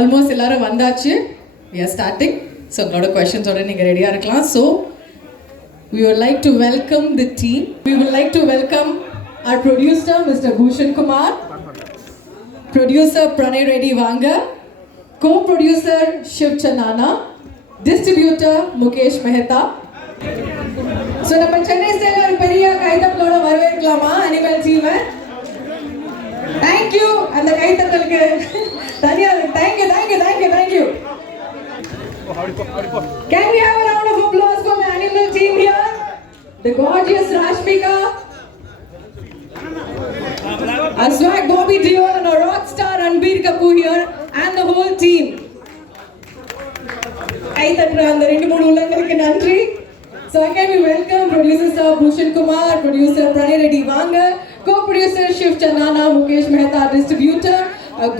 ஆல்மோஸ்ட் எல்லாரும் வந்தாச்சு. We are starting. So a lot of questions ஓட நீங்க ரெடியா இருக்கலாம். So we would like to welcome the team. We would like to welcome our producer Mr. Bhushan Kumar, producer Pranay Reddy Vanga, co-producer Shiv Chanana, distributor Mukesh Mehta. So நம்ம சென்னை ஸ்டைல்ல ஒரு பெரிய கைதட்டலோட வரவேற்கலாமா அனிமல் டீமை? Thank you. அந்த கைதட்டலுக்கு தனியா thank you. Can we have a round of applause for the animal team here? The gorgeous Rashmika, our swag Bobby Theyol and our rock star Ranbeerkapoor here and the whole team. கைதட்டற அந்த ரெண்டு மூணு உள்ளங்களுக்கு நன்றி. So again we welcome producer Sir Bhushan Kumar, producer Pranay Reddy Vanga, co-producer Shiv Chanana, Mukesh Mehta, distributor,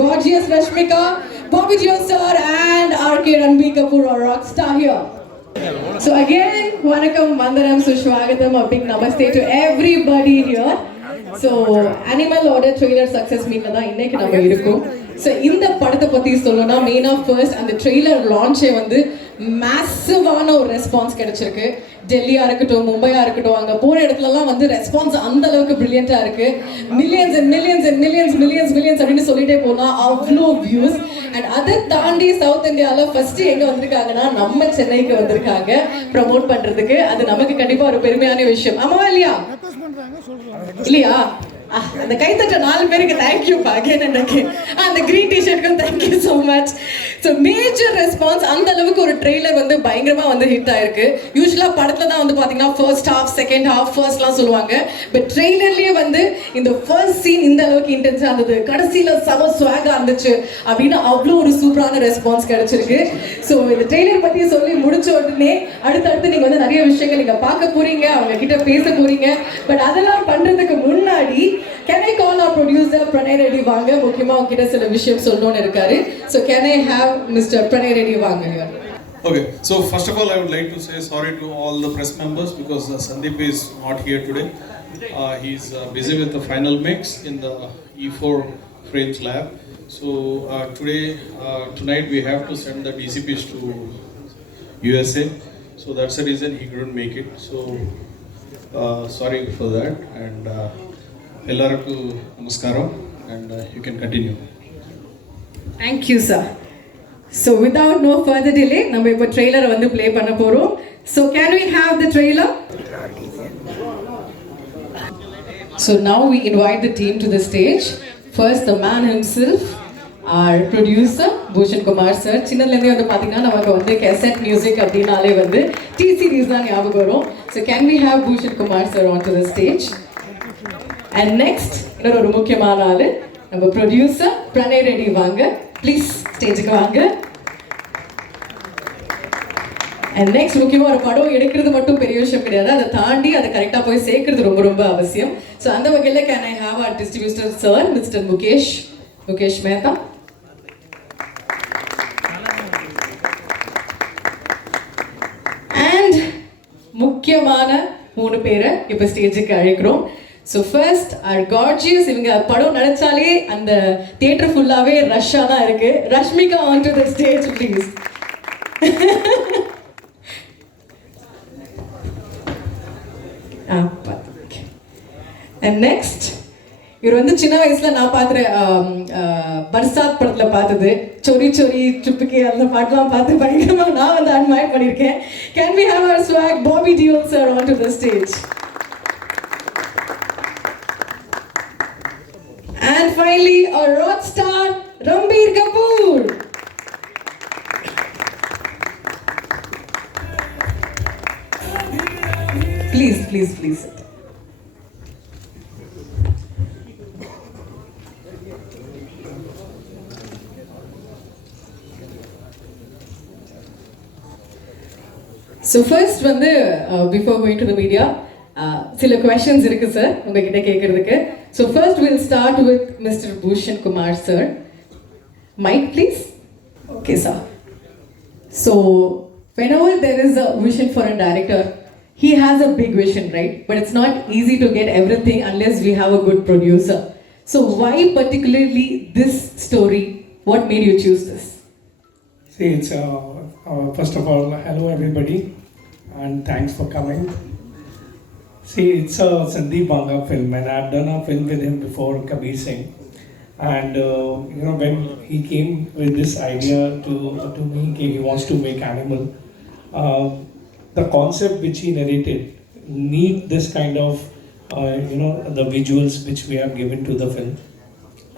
gorgeous Rashmika, Bobby Theyol sir and RK Ranbeerkapoor, our rock star here. So again, Vanakkam, Vandanam, Sushwagatam, a big namaste to everybody here. So animal order trailer success meet la da இன்னைக்கு நம்ம இருக்கோம். So இந்த படத்தை பத்தி சொல்லணும்னா மெயினா ஃபர்ஸ்ட் அந்த ட்ரெய்லர் லான்ச்சே வந்து மேசிவான ஒரு ரெஸ்பான்ஸ் கிடைச்சிருக்கு. டெல்லியா இருக்கட்டும், மும்பையா இருக்கட்டும், அங்க போற இடத்துலலாம் வந்து ரெஸ்பான்ஸ் அந்த அளவுக்கு பிரில்லியண்டா இருக்கு. Millions and millions and millions millions millions அப்படின்னு சொல்லிட்டே போகலாம். அவ்வளோ வியூஸ். அண்ட் அதை தாண்டி சவுத் இந்தியாவில் ஃபர்ஸ்ட் எங்க வந்திருக்காங்கன்னா நம்ம சென்னைக்கு வந்திருக்காங்க ப்ரமோட் பண்றதுக்கு. அது நமக்கு கண்டிப்பா ஒரு பெருமையான விஷயம். ஆமா இல்லையா? இல்லையா? அந்த கைத்தட்ட 4 பேருக்கு தேங்க்யூ அகைன் அண்ட் அகைன். அந்த கிரீன் டிஷர்ட்க்கும் thank you so much. So major response. அந்த அளவுக்கு ஒரு ட்ரெய்லர் வந்து பயங்கரமா வந்து ஹிட் ஆயிருக்கு. யூஸ்வலாக படத்தில் தான் வந்து பார்த்தீங்கன்னா ஃபர்ஸ்ட் ஹாஃப் செகண்ட் ஹாஃப் ஃபர்ஸ்ட்லாம் சொல்லுவாங்க. பட் ட்ரெய்லர்லேயே வந்து இந்த ஃபர்ஸ்ட் சீன் இந்த அளவுக்கு இன்டென்ஸாக இருந்தது, கடைசியில் செம ஸ்வாகாக இருந்துச்சு அப்படின்னு அவ்வளோ ஒரு சூப்பரான ரெஸ்பான்ஸ் கிடைச்சிருக்கு. ஸோ இந்த ட்ரெய்லர் பற்றி சொல்லி முடிச்ச உடனே அடுத்தடுத்து நீங்கள் வந்து நிறைய விஷயங்கள் நீங்கள் பார்க்க போறீங்க, அவங்க கிட்ட பேச போறீங்க. பட் அதெல்லாம் பண்ணுறதுக்கு முன்னாடி can I call our producer Pranay Reddy Vanga? முக்கியமா உங்ககிட்ட சில விஷயம் சொல்லணும்னு இருக்காரு. So can I have Mr. Pranay Reddy Vanga here? Okay, so first of all I would like to say sorry to all the press members because Sandeep is not here today. He's busy with the final mix in the E4 frames lab. So tonight we have to send the DCPs to USA. So that's the reason he couldn't make it. So sorry for that and எல்லாருக்கு நமஸ்காரம் and you can continue. Thank you sir. So without no further delay நம்ம இப்போ ட்ரெய்லரை வந்து ப்ளே பண்ண போறோம். So can we have the trailer? So now we invite the team to the stage. First the man himself, our producer Bhushan Kumar sir. சின்னதுலேருந்தே வந்து பார்த்தீங்கன்னா நமக்கு வந்து கேசட் மியூசிக் அப்படின்னாலே வந்து டி சீரீஸ் தான் ஞாபகம் வரும். So can we have Bhushan Kumar sir onto the stage? And next இன்னொரு முக்கியமான ஆளு நம்ம producer Pranay Reddy Vanga. Please ஸ்டேஜுக்கு வாங்க. அண்ட் நெக்ஸ்ட் முக்கியமாக ஒரு படம் எடுக்கிறது மட்டும் பெரிய விஷயம் கிடையாது, அதை தாண்டி அதை கரெக்டாக போய் சேர்க்கறது ரொம்ப ரொம்ப அவசியம். ஸோ அந்த வகையில் can I have our distributor sir mister Mukesh Mehta. And முக்கியமான 3 பேரை இப்போ ஸ்டேஜுக்கு அழைக்கிறோம். ஸோ ஃபர்ஸ்ட் our gorgeous, இவங்க படம் நடிச்சாலே அந்த தியேட்டர் ஃபுல்லாகவே ரஷ்ஷாக தான் இருக்கு. Rashmika on to the stage please. And next இவர் வந்து சின்ன வயசுல நான் பார்த்துற பர்சாத் படத்துல பார்த்தது சொரி சொரி ட்ரிப்புக்கு அந்த பாட்டெல்லாம் பார்த்து பயங்கரமா நான் வந்து அட்மையர் பண்ணியிருக்கேன். Can we have our swag Bobby Deol sir on to the stage. And finally, a rock star, Ranbeerkapoor. Please. So first, before going to the media, சில questions இருக்கு சார் உங்ககிட்ட கேட்கறதுக்கு. So first we'll start with Mr. Bhushan Kumar sir. Mic please. Okay sir. So whenever there is a vision for a director, he has a big vision, right? But it's not easy to get everything unless we have a good producer. So why particularly this story? What made you choose this? See, it's first of all, hello everybody, and thanks for coming. See, it's a Sandeep Banga film, and I've done a film with him before, Kabir Singh. And when he came with this idea to me, he wants to make animal. Uh, the concept which he narrated need this kind of the visuals which we have given to the film.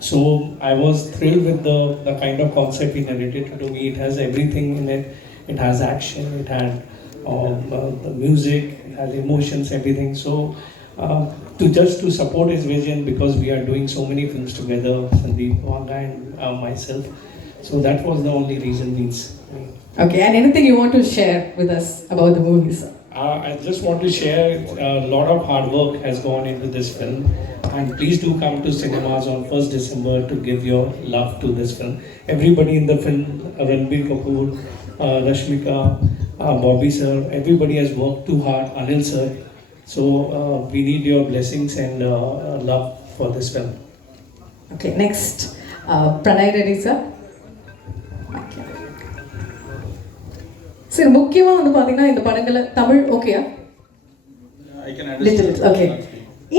So I was thrilled with the kind of concept he narrated to me. It has everything in it. It has action, it had the music, it has emotions, everything. So to support his vision, because we are doing so many films together, Sandeep Wanga and myself. So that was the only reason means. Okay, and anything you want to share with us about the movie, sir? I just want to share a lot of hard work has gone into this film, and please do come to cinemas on 1st December to give your love to this film. Everybody in the film, Ranbeerkapoor, Rashmika, Bobby sir, everybody has worked too hard, Anil sir. So we need your blessings and love for this film. Okay, next, Pranay Reddy sir. Sir முக்கியமாக வந்து பார்த்தீங்கன்னா இந்த படங்களில் தமிழ் ஓகேயா? Little okay.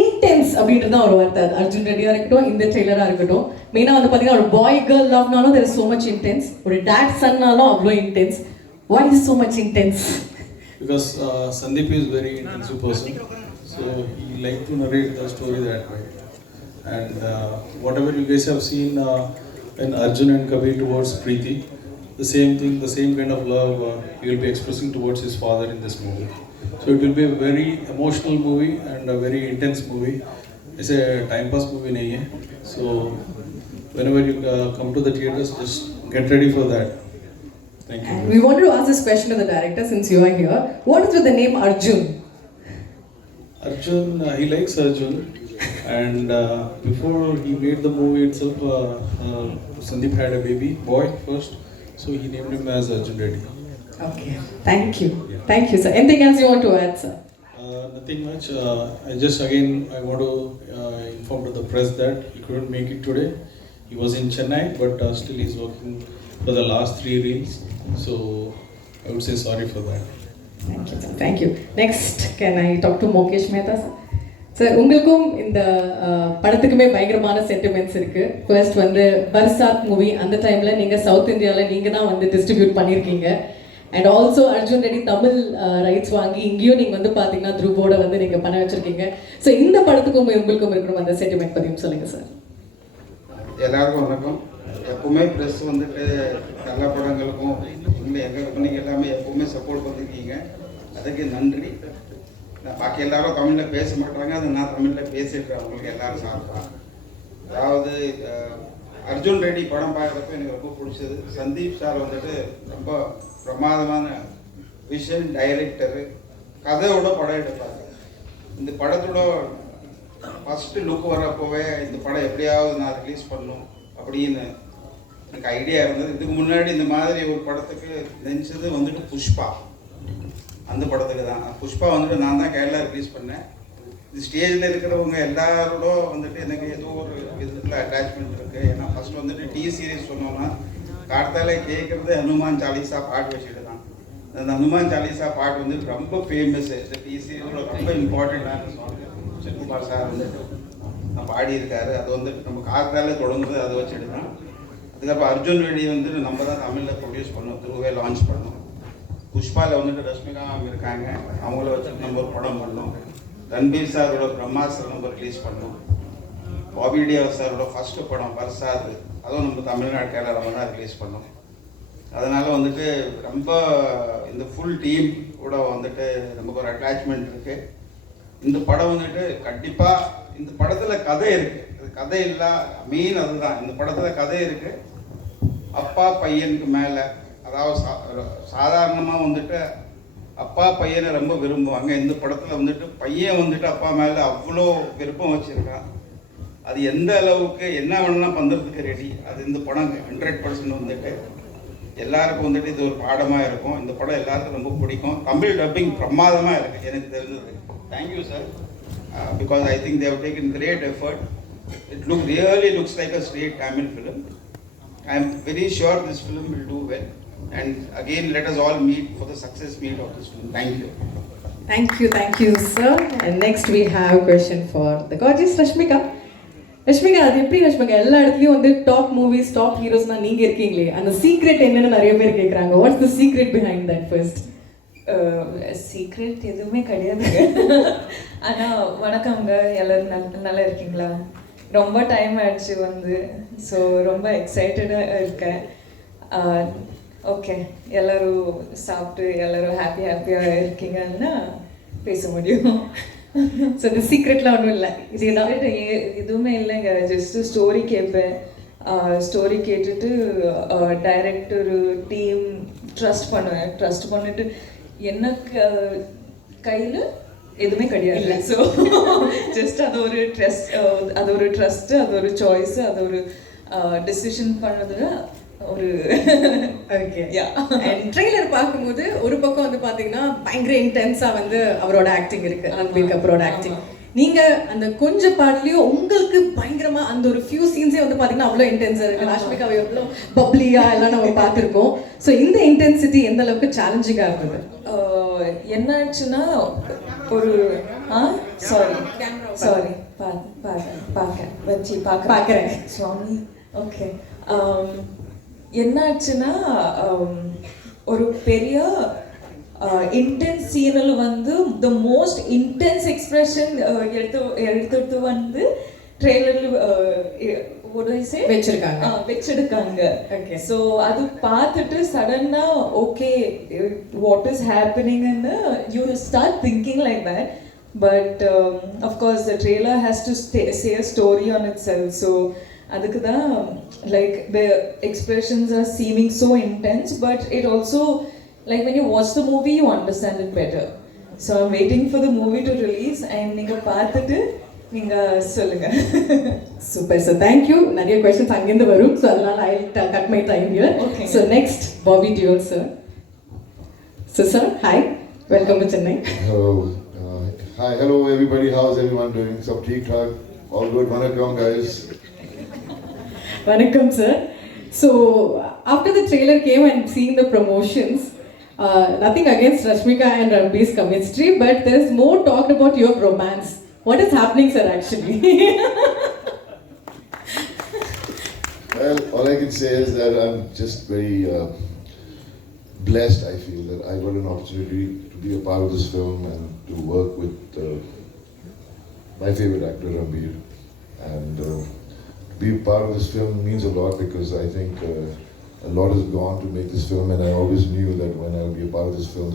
Intense அப்படின்றது தான் ஒரு வார்த்தை. அது அர்ஜுன் ரெட்டியாக இருக்கட்டும், இந்த ட்ரெய்லராக இருக்கட்டும், மெயினாக வந்து பார்த்தீங்கன்னா ஒரு பாய் கேர்ள் லவ்னாலும் there is so much intense, ஒரு டேட் சன்னாலும் அவ்வளோ intense. Why is so much intense? Because Sandeep is very intensive person, so he like to narrate the story that way. And whatever you guys have seen in Arjun and Kabir towards Preeti, the same thing, the same kind of love he will be expressing towards his father in this movie. So it will be a very emotional movie and a very intense movie. It's a time pass movie nahi hai. So whenever you come to the theaters, just get ready for that. Thank you. And we wanted to ask this question to the director since you are here. What is with the name Arjun? Arjun, he likes Arjun, and before he made the movie itself, Sandeep had a baby boy first, so he named him as Arjun Reddy. Okay, thank you. Yeah. Thank you, sir. Anything else you want to add, sir? Nothing much. I want to inform to the press that he couldn't make it today. He was in Chennai, but still he's working for the last 3 reels. So I would say sorry for that. Thank you, sir. Thank you. Next, can I talk to Mukesh Mehta, sir? Sir உங்களுக்கும் இந்த படத்துக்குமே பயங்கரமான சென்டிமெண்ட்ஸ் இருக்குது. ஃபர்ஸ்ட் வந்து பர்சாத் மூவி, அந்த டைமில் நீங்கள் சவுத் இந்தியாவில் நீங்கள் தான் வந்து டிஸ்ட்ரிபியூட் பண்ணியிருக்கீங்க. And also Arjun Reddy Tamil rights வாங்கி இங்கேயும் நீங்கள் வந்து பார்த்தீங்கன்னா த்ரூபோட வந்து நீங்கள் பண்ண வச்சுருக்கீங்க. ஸோ இந்த படத்துக்கும் உங்களுக்கும் இருக்கணும் அந்த சென்டிமெண்ட் பற்றியும் சொல்லுங்கள் சார். எல்லாருக்கும் வணக்கம். எப்பவுமே ப்ரெஸ் வந்துட்டு நல்ல படங்களுக்கும் எங்கள் கம்பெனிக்கு எல்லாமே எப்பவுமே சப்போர்ட் பண்ணிருக்கீங்க, அதுக்கு நன்றி. நான் பாக்கி எல்லாரும் தமிழில் பேச மாட்டாங்க, அது நான் தமிழில் பேசியிருக்கேன் அவங்களுக்கு எல்லாரும் சாப்பிட்றாங்க. அதாவது அர்ஜுன் ரெட்டி படம் பார்க்குறப்ப எனக்கு ரொம்ப பிடிச்சது. சந்தீப் சார் வந்துட்டு ரொம்ப பிரமாதமான விஷன் டைரக்டரு, கதையோட படம் எடுப்பாங்க. இந்த படத்தோட ஃபஸ்ட்டு லுக் வரப்போவே இந்த படம் எப்படியாவது நான் ரிலீஸ் பண்ணணும் அப்படின்னு எனக்கு ஐடியா இருந்தது. இதுக்கு முன்னாடி இந்த மாதிரி ஒரு படத்துக்கு நினச்சது வந்துட்டு புஷ்பா, அந்த படத்துக்கு தான். புஷ்பா வந்துட்டு நான் தான் கேரளா ரிலீஸ் பண்ணேன். இந்த ஸ்டேஜில் இருக்கிறவங்க எல்லாரோட வந்துட்டு எனக்கு ஏதோ ஒரு விதத்தில் அட்டாச்மெண்ட் இருக்குது. ஏன்னா ஃபஸ்ட் வந்துட்டு டி சீரீஸ் சொன்னோன்னா கார்த்தாலே கேட்குறது ஹனுமான் சாலிசா பாட்டு வச்சுட்டு தான். அந்த ஹனுமான் சாலிசா பாட்டு வந்து ரொம்ப ஃபேமஸ்ஸு. இந்த டி சீரீஸோட ரொம்ப இம்பார்ட்டண்ட்டான சாங் சென்குமார் சார் வந்துட்டு நான் பாடியிருக்காரு. அது வந்துட்டு நம்ம கார்த்தாலே தொடங்குறது அதை வச்சுட்டு தான். அதுக்கப்புறம் அர்ஜுன் ரெட்டி வந்துட்டு நம்ம தான் தமிழில் ப்ரொடியூஸ் பண்ணோம், த்ரூவே லான்ச் பண்ணோம். புஷ்பாவில் வந்துட்டு ரஷ்மிகா அவங்க இருக்காங்க, அவங்கள வச்சுட்டு நம்ம ஒரு படம் பண்ணோம். ரன்பீர் சாரோட பிரம்மாஸ்திரம் நம்ம ரிலீஸ் பண்ணோம். பாபி டியோல் சாரோட ஃபஸ்ட்டு படம் பர்சாத், அதுவும் நம்ம தமிழ்நாடு கேரளாவில் தான் ரிலீஸ் பண்ணோம். அதனால் வந்துட்டு ரொம்ப இந்த ஃபுல் டீம் கூட வந்துட்டு நமக்கு ஒரு அட்டாச்மெண்ட் இருக்குது. இந்த படம் வந்துட்டு கண்டிப்பாக இந்த படத்தில் கதை இருக்குது. அது கதை இல்லை மெயின் அதுதான். இந்த படத்தில் கதை இருக்குது. அப்பா பையனுக்கு மேலே, அதாவது சாதாரணமாக வந்துட்டு அப்பா பையனை ரொம்ப விரும்புவாங்க. இந்த படத்தில் வந்துட்டு பையன் வந்துட்டு அப்பா மேலே அவ்வளோ விருப்பம் வச்சுருக்கான். அது எந்த அளவுக்கு என்ன வேணும்னா பண்ணுறதுக்கு ரெடி. அது இந்த படம் 100% வந்துட்டு எல்லாருக்கும் வந்துட்டு இது ஒரு பாடமாக இருக்கும். இந்த படம் எல்லாருக்கும் ரொம்ப பிடிக்கும். தமிழ் டப்பிங் பிரமாதமாக இருக்குது எனக்கு தெரிஞ்சது. Thank you sir, because I think they have taken great effort. It really looks like a straight Tamil film. I am very sure this film will do well. And again, let us all meet for the success meet of this film. Thank you. Thank you, sir. And next we have a question for the gorgeous Rashmika. Rashmika, அது எப்படி Rashmika எல்லா இடத்துலயும் வந்து top movies top ஹீரோஸ்னா நீங்க இருக்கீங்களே அந்த சீக்ரெட் என்னன்னு நிறைய பேர் கேக்குறாங்க. What's the secret behind that first? Secret எதுவுமே கிடையாதுங்க. ஆனால் வணக்கம்ங்க, எல்லாரும் நல்லா இருக்கீங்களா? ரொம்ப டைம் ஆயிடுச்சு வந்து, ஸோ ரொம்ப எக்ஸைட்டடாக இருக்கேன். ஓகே, எல்லோரும் சாப்பிட்டு எல்லோரும் ஹாப்பியாக இருக்கீங்கன்னா பேச முடியும். ஸோ இந்த சீக்ரெட்லாம் ஒன்றும் இல்லை, எதுவுமே இல்லைங்க. ஜஸ்ட்டு ஸ்டோரி கேட்பேன். ஸ்டோரி கேட்டுட்டு டைரக்டர் டீம் ட்ரஸ்ட் பண்ணுவேன். ட்ரஸ்ட் பண்ணிட்டு எனக்கு கையில் எதுவுமே கிடையாது. ஸோ ஜஸ்ட் அது ஒரு ட்ரஸ்ட்டு, அது ஒரு சாய்ஸு, அது ஒரு டிசிஷன் பண்ணதுல ஒரு ஓகே. ட்ரெய்லர் பார்க்கும்போது ஒரு பக்கம் வந்து பார்த்தீங்கன்னா பயங்கர இன்டென்ஸாக வந்து அவரோட ஆக்டிங் இருக்கு, ரன்பீர் கபூரோட ஆக்டிங். நீங்க அந்த கொஞ்ச பாடலையும் உங்களுக்கு பயங்கரமா அந்த ஒரு ஃபியூ சீன்ஸே வந்து பாத்தீங்கன்னா அவ்வளோ இன்டென்ஸா இருக்கு. ராஷ்மிகாவை எவ்வளோ பப்ளியா எல்லாம் நம்ம பார்த்துருக்கோம். ஸோ இந்த இன்டென்சிட்டி எந்த அளவுக்கு சேலஞ்சிங்கா இருக்குது? என்ன ஆச்சுன்னா ஒரு சாரி பார்க்குறேன் சுவாமி. ஓகே, என்ன ஆச்சுன்னா ஒரு பெரிய இன்டென்ஸ் சீனில் வந்து த மோஸ்ட் இன்டென்ஸ் எக்ஸ்பிரஷன் எடுத்துட்டு வந்து ட்ரெய்லரில் வச்சிருக்காங்க. ஸோ அது பார்த்துட்டு சடனா ஓகே வாட் இஸ் ஹேப்பனிங்னு you start thinking like that. But of course the trailer has to say a story on itself. So அதுக்கு தான் like the expressions are seeming so intense, but it also like when you watch the movie you understand it better. So I'm waiting for the movie to release and நீங்க பார்த்துட்டு நீங்க சொல்லுங்க. Super, so thank you. நிறைய questions அங்கிருந்து வரும், so அதனால I'll cut my time here. Okay. So next Bobby Theyol sir. So sir, hi, welcome to Chennai. Hello, hi, hello everybody. How's everyone doing? Sab theek thak? All good? Vanakkam guys. Vanakkam sir. So after the trailer came and seeing the promotions, nothing against Rashmika and Ranbeer's chemistry, but there's more talked about your romance. What is happening, sir, actually? Well, all I can say is that I'm just very blessed. I feel that I got an opportunity to be a part of this film and to work with my favorite actor, Ranbeer. And to be part of this film means a lot because I think a lot has gone to make this film, and I always knew that when I'll be a part of this film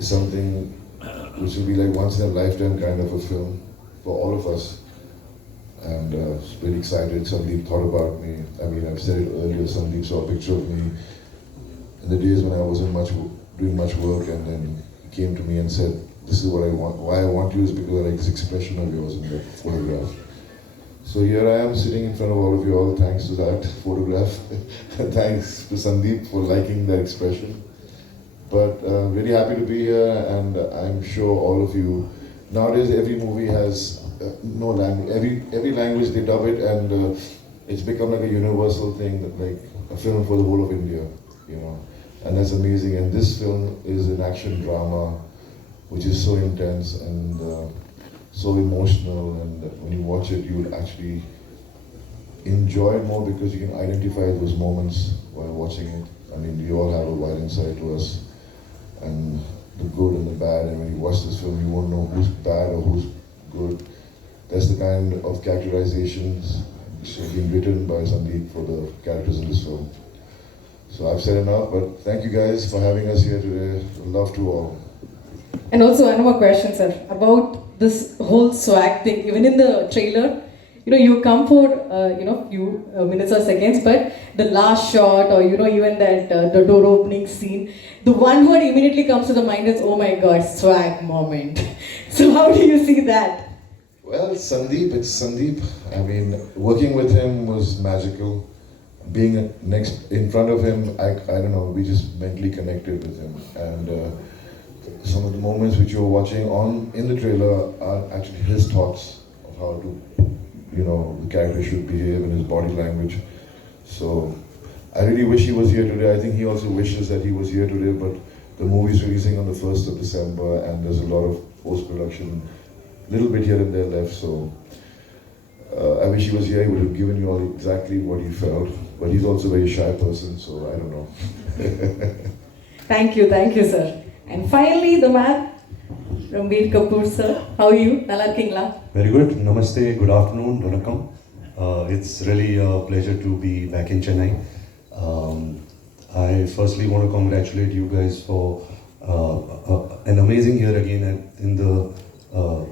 is something which will be like once in a lifetime kind of a film for all of us. And very excited. Sandeep thought about me. I mean, I've said it earlier. Sandeep saw a picture of me in the days when I wasn't doing much work, and then he came to me and said, "This is what I want. Why I want you is because I like this expression of yours in the photograph." So here I am sitting in front of all of you all thanks to that photograph. Thanks to Sandeep for liking that expression. But really happy to be here, and I'm sure all of you, nowadays every movie has no language, every language they dub it, and it's become like a universal thing, like a film for the whole of India, you know, and that's amazing. And this film is an action drama which is so intense and so emotional, and when you watch it, you will actually enjoy it more because you can identify those moments while watching it. I mean, we all have a violent side to us, and the good and the bad, and when you watch this film, you won't know who's bad or who's good. That's the kind of characterizations which have been written by Sandeep for the characters in this film. So I've said enough, but thank you guys for having us here today. Love to all. And also another question, sir, about this whole swag thing. Even in the trailer, you know, you come for few minutes or seconds, but the last shot, or you know, even that the door opening scene, the one word immediately comes to the mind is, "Oh my God, swag moment." So how do you see that? Well, Sandeep, it's Sandeep. I mean, working with him was magical. Being in front of him, I don't know, we just mentally connected with him, and some of the moments which you're watching in the trailer are actually his thoughts of how to, you know, the character should behave and his body language. So I really wish he was here today. I think he also wishes that he was here today, but the movie's releasing on the 1st of December and there's a lot of post-production, little bit here and there left, so I wish he was here. He would have given you all exactly what he felt, but he's also a very shy person, so I don't know. Thank you, sir. And finally, the man, Ranbeerkapoor, sir. How are you? Nalla irukingla? Very good. Namaste. Good afternoon. Vanakkam. It's really a pleasure to be back in Chennai. I firstly want to congratulate you guys for an amazing year again in the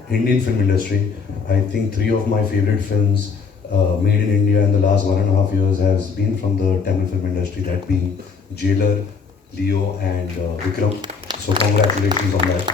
Indian film industry. I think 3 of my favorite films made in India in the last 1.5 years has been from the Tamil film industry, that being Jailer, Leo and Vikram. So congratulations on that.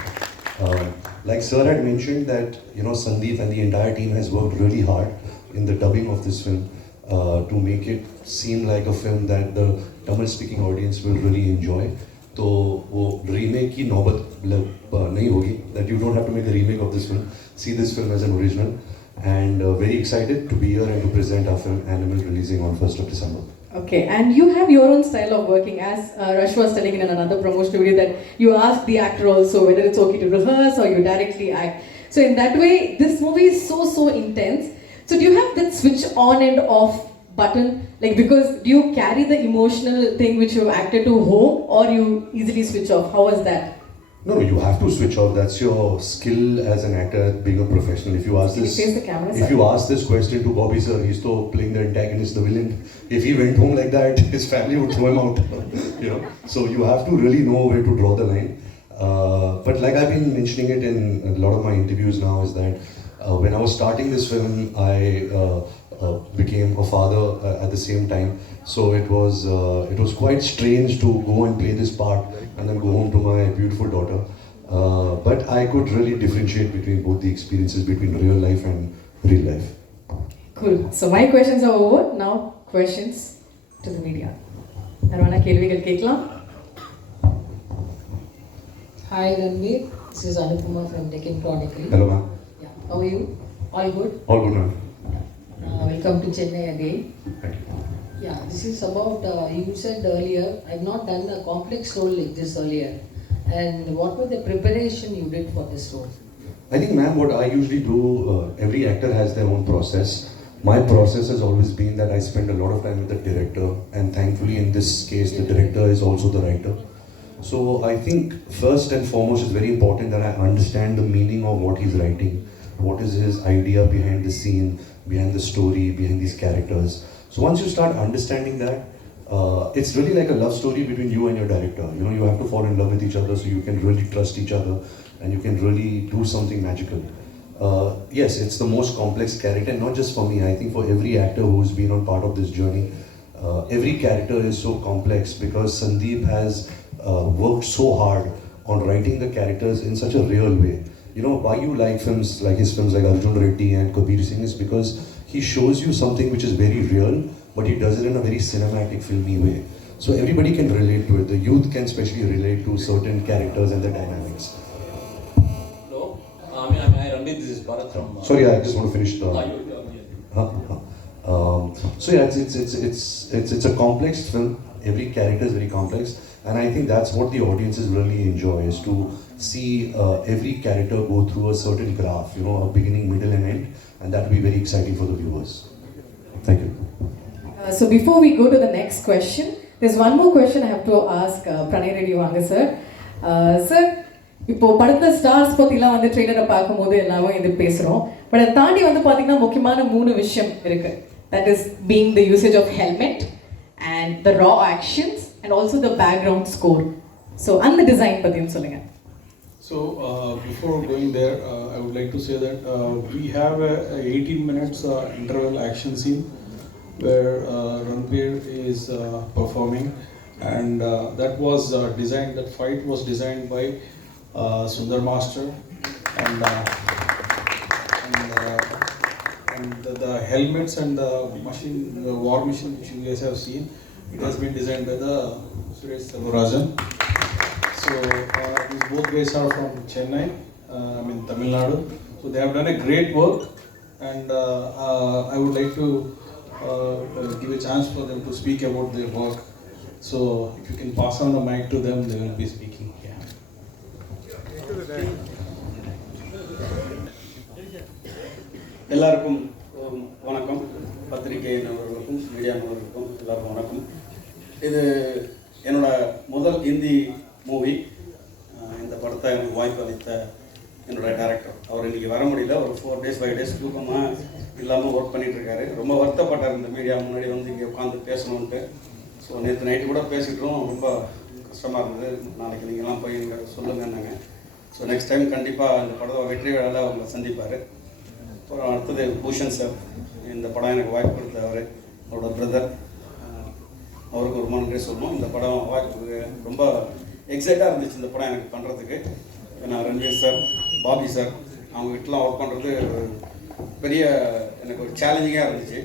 Like sir had mentioned that, you know, Sandeep and the entire team has worked really hard in the dubbing of this film to make it seem like a film that the Tamil speaking audience will really enjoy. तो वो remake की नौबत नहीं होगी, that you don't have to make a remake of this film. See this film as an original, and very excited to be here and to present our film Animal, releasing on 1st of December. Okay, and you have your own style of working, as Rash was telling in another promotional video that you ask the actor also whether it's okay to rehearse or you directly act. So in that way, this movie is so intense. So do you have that switch on and off button? Like, because do you carry the emotional thing which you've acted to home, or you easily switch off? How was that? No, you have to switch off. That's your skill as an actor, being a professional. If you ask Can this, you face the camera, if sir? you ask this question to Bobby sir, he's still playing the antagonist, the villain. If he went home like that, his family would throw him out. You know, so you have to really know where to draw the line. But like I've been mentioning it in a lot of my interviews now, is that when I was starting this film, I became a father at the same time. So it was quite strange to go and play this part and then go home to my beautiful daughter. But I could really differentiate between both the experiences between real life and real life. Cool. So my questions are over. Now questions to the media. Arvana kelvigal kekkalam. Hi Ranveer, this is Anupama from Deccan Chronicle. Hello ma'am. Yeah. How are you? All good? All good ma'am. Welcome to Chennai again. Thank you. Yeah, this is about, you said earlier, I've not done a complex role like this earlier. And what was the preparation you did for this role? I think ma'am, what I usually do, every actor has their own process. My process has always been that I spend a lot of time with the director, and thankfully in this case the director is also the writer. So I think first and foremost it's very important that I understand the meaning of what he's writing. What is his idea behind the scene, behind the story, behind these characters. So once you start understanding that, it's really like a love story between you and your director. You know, you have to fall in love with each other so you can really trust each other and you can really do something magical. Yes, it's the most complex character, and not just for me. I think for every actor who's been on part of this journey, every character is so complex because Sandeep has worked so hard on writing the characters in such a real way. You know, why you like films like his films like Arjun Reddy and Kabir Singh is because he shows you something which is very real, but he does it in a very cinematic, filmy way. So everybody can relate to it. The youth can especially relate to certain characters and their dynamics. Hello, I Ranveer, this is Bharat from... Sorry, I just want to finish the... So yeah, it's a complex film. Every character is very complex, and I think that's what the audiences really enjoy, is to see every character go through a certain graph, you know, a beginning, middle and end, and that will be very exciting for the viewers. Thank you. So before we go to the next question, there's one more question I have to ask Pranay Reddy Vanga sir. Sir, இப்போ படத்துல ஸ்டார்ஸ் பத்திலாம் வந்து ட்ரெய்லரை பார்க்கும்போது எல்லாரும் இது பேசுகிறோம். பட் அதை தாண்டி வந்து பார்த்தீங்கன்னா முக்கியமான 3 விஷயம் இருக்கு. That is being the usage of helmet and the raw actions and also the background score. So அந்த டிசைன் பற்றியும் சொல்லுங்க. So before going there, I would like to say that we have a 18 minutes interval action scene where Ranbir is performing, and that was designed, that fight was designed by Sundar Master, and the helmets and the machine, the war machine which you guys have seen, it has been designed by the Suresh Selvararajan. So these both guys are from Chennai, Tamil Nadu. So they have done a great work, and I would like to give a chance for them to speak about their work. So if you can pass on the mic to them, they will be speaking. எல்லாருக்கும் வணக்கம். பத்திரிகை நண்பர்களுக்கும் மீடியா நண்பர்களுக்கும் எல்லாருக்கும் வணக்கம். இது என்னோட முதல் ஹிந்தி மூவி. இந்த படத்தை எனக்கு வாய்ப்பு அளித்த என்னோட டைரக்டர், அவர் இன்றைக்கி வர முடியல. ஒரு 4 days 5 days தூக்கமாக இல்லாமல் ஒர்க் பண்ணிகிட்ருக்காரு. ரொம்ப வருத்தப்பட்டார் இந்த மீடியா முன்னாடி வந்து இங்கே உட்காந்து பேசணுன்ட்டு. ஸோ நேற்று நைட்டு கூட பேசிக்கிட்டோம். ரொம்ப கஷ்டமாக இருந்தது. நாளைக்கு நீங்கள்லாம் போய் இங்கே சொல்லுங்கன்னாங்க. ஸோ நெக்ஸ்ட் டைம் கண்டிப்பாக இந்த படத்தை வெற்றி விழாவில் அவங்களை சந்திப்பார். அப்புறம் அடுத்தது பூஷன் சார், இந்த படம் எனக்கு வாய்ப்பு கொடுத்தவர், அவரோட பிரதர், அவருக்கு ஒரு நன்றி சொல்லணும். இந்த படம் வாய்ப்புக்கு ரொம்ப எக்ஸைட்டாக இருந்துச்சு இந்த படம் எனக்கு பண்ணுறதுக்கு. நான் ரன்வீர் சார், பாபி சார் அவங்க வீட்டிலாம் ஒர்க் பண்ணுறது பெரிய எனக்கு ஒரு சேலஞ்சிங்காக இருந்துச்சு.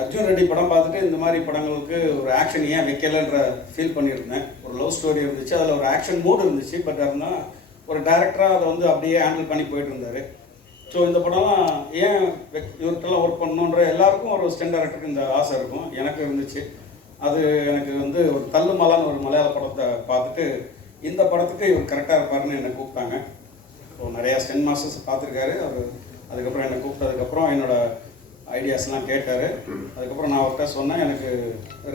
அர்ஜுன் ரெட்டி படம் பார்த்துட்டு இந்த மாதிரி படங்களுக்கு ஒரு ஆக்ஷன் ஏன் வைக்கலைன்ற ஃபீல் பண்ணியிருந்தேன். ஒரு லவ் ஸ்டோரி இருந்துச்சு, அதில் ஒரு ஆக்ஷன் மூடு இருந்துச்சு. பட் இருந்தால் ஒரு டைரக்டராக அதை வந்து அப்படியே ஹேண்டில் பண்ணி போயிட்டு இருந்தார். ஸோ இந்த படம்லாம் ஏன் இவர்கிட்டலாம் ஒர்க் பண்ணணுன்ற எல்லாருக்கும் ஒரு ஸ்டெண்ட் டைரக்டருக்கு இந்த ஆசை இருக்கும். எனக்கு இருந்துச்சு. அது எனக்கு வந்து ஒரு தள்ளுமலான்னு ஒரு மலையாள படத்தை பார்த்துட்டு இந்த படத்துக்கு இவர் கரெக்டாக இருப்பாருன்னு என்னை கூப்பிட்டாங்க. ஸோ நிறையா ஸ்டெண்ட் மாஸ்டர்ஸ் பார்த்துருக்காரு அவர். அதுக்கப்புறம் என்னை கூப்பிட்டதுக்கப்புறம் என்னோடய ஐடியாஸ்லாம் கேட்டார். அதுக்கப்புறம் நான் அவர்கிட்ட சொன்னேன், எனக்கு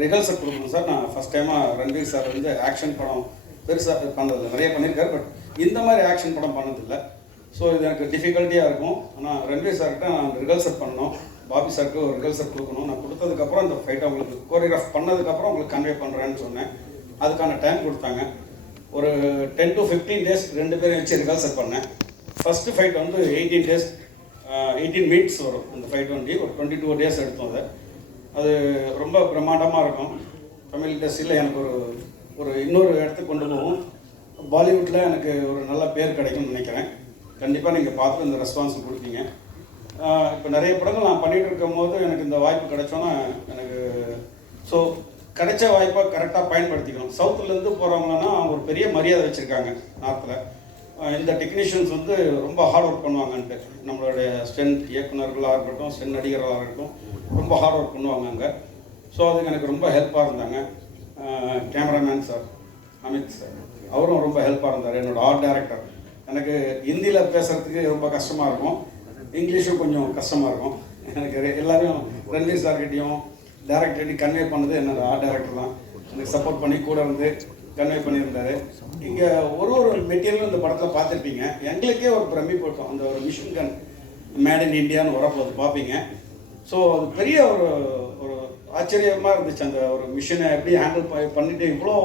ரிஹர்சல் கொடுக்கணும் சார். நான் ஃபஸ்ட் டைமாக ரன்வீர் சார் வந்து ஆக்ஷன் படம் பெருசாக பண்ணதில்லை, நிறைய பண்ணியிருக்காரு. பட் இந்த மாதிரி ஆக்ஷன் படம் பண்ணதில்லை. ஸோ இது எனக்கு டிஃபிகல்ட்டியாக இருக்கும். ஆனால் ரன்வீர் சார்கிட்ட நான் ரிஹர்சல் பண்ணணும், பாபி சாருக்கு ஒரு ரிஹர்சல் கொடுக்கணும். நான் கொடுத்ததுக்கப்புறம் இந்த ஃபைட்டை உங்களுக்கு கோரியோகிராஃப் பண்ணதுக்கப்புறம் உங்களுக்கு கன்வே பண்ணுறேன்னு சொன்னேன். அதுக்கான டைம் கொடுத்தாங்க. ஒரு 10 to 15 days 2 பேரும் வச்சு ரிஹர்சல் பண்ணேன். ஃபஸ்ட்டு ஃபைட் வந்து 18 days 18 minutes வரும் அந்த ஃபைட் வண்டி. ஒரு 22 days எடுத்தோம். அது ரொம்ப பிரம்மாண்டமாக இருக்கும். தமிழ் இண்டஸ்ட்ரியில் எனக்கு ஒரு இன்னொரு இடத்துக்கு கொண்டு போகும். பாலிவுட்டில் எனக்கு ஒரு நல்ல பேர் கிடைக்கும்னு நினைக்கிறேன். கண்டிப்பாக நீங்கள் பார்த்து இந்த ரெஸ்பான்ஸ் கொடுத்தீங்க. இப்போ நிறைய படங்கள் நான் பண்ணிகிட்டு இருக்கும் போது எனக்கு இந்த வாய்ப்பு கிடைச்சோன்னா எனக்கு ஸோ கிடைச்ச வாய்ப்பை கரெக்டாக பயன்படுத்திக்கணும். சவுத்துலேருந்து போகிறவங்கன்னா அவங்க ஒரு பெரிய மரியாதை வச்சுருக்காங்க நார்த்தில். இந்த டெக்னீஷியன்ஸ் வந்து ரொம்ப ஹார்ட் ஒர்க் பண்ணுவாங்கன்ட்டு, நம்மளுடைய ஸ்டென்ட் இயக்குநர்களாக இருக்கட்டும், ஸ்டென்ட் நடிகர்களாக இருக்கட்டும், ரொம்ப ஹார்ட் ஒர்க் பண்ணுவாங்க அங்கே. ஸோ அதுக்கு எனக்கு ரொம்ப ஹெல்ப்பாக இருந்தாங்க. கேமராமேன் சார் அமித் சார் அவரும் ரொம்ப ஹெல்ப்பாக இருந்தார். என்னோடய ஆர்ட் டைரக்டர், எனக்கு ஹிந்தியில் பேசுகிறதுக்கு ரொம்ப கஷ்டமாக இருக்கும், இங்கிலீஷும் கொஞ்சம் கஷ்டமாக இருக்கும். எனக்கு எல்லோரும் ரன்வீர் சார்கிட்டையும் டேரக்டர்கிட்ட கன்வே பண்ணது என்னோடய ஆர்ட் டைரக்டர் தான். எனக்கு சப்போர்ட் பண்ணி கூட இருந்து கன்வே பண்ணியிருந்தார். இங்கே ஒரு மெட்டீரியலும் இந்த படத்தில் பார்த்துருப்பீங்க. எங்களுக்கே ஒரு பிரமிப்பு இருக்கும். அந்த ஒரு மிஷின் கன் மேட் இன் இண்டியான்னு வரப்போது பார்ப்பீங்க. ஸோ அது பெரிய ஒரு ஆச்சரியமாக இருந்துச்சு. அந்த ஒரு மிஷினை எப்படி ஹேண்டில் பண்ணிவிட்டு இவ்வளோ